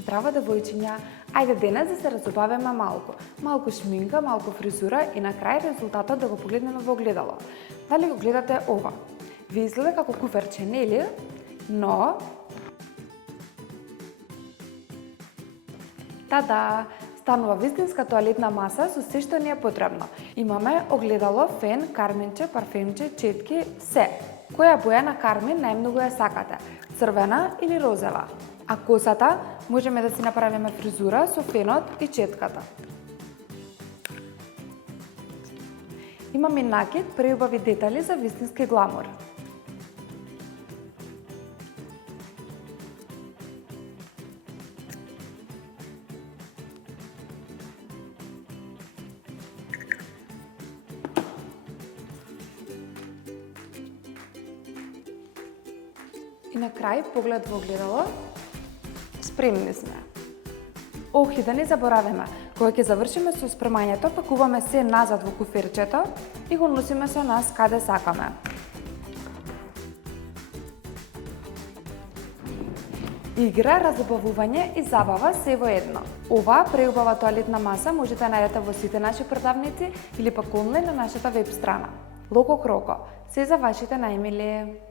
Здраво девојчиња, ајде денес да се разобавиме малку. Малку шминка, малку фризура и на крај резултатот да го погледнеме во огледало. Дали го гледате ова? Ви изгледа како куферче, нели? Но тада, станува вистинска тоалетна маса со се што ни е потребно. Имаме огледало, фен, карминче, парфемче, четки, се. Која боја на кармин најмногу ја сакате? Црвена или розова? А косата можеме да си направиме фризура со фенот и четката. Имаме накид, преубави детали за вистински гламур. И на крај поглед во огледало. Спремни сме. Ох, и да не забораваме, кога ќе завршиме со спремањето, пакуваме се назад во куферчето и го носиме со нас каде сакаме. Игра, разубавување и забава се во едно. Оваа преубава тоалетна маса можете да најдете во сите наши продавници или пак онлайн на нашата веб страна. Локо Кроко, се за вашите најмили.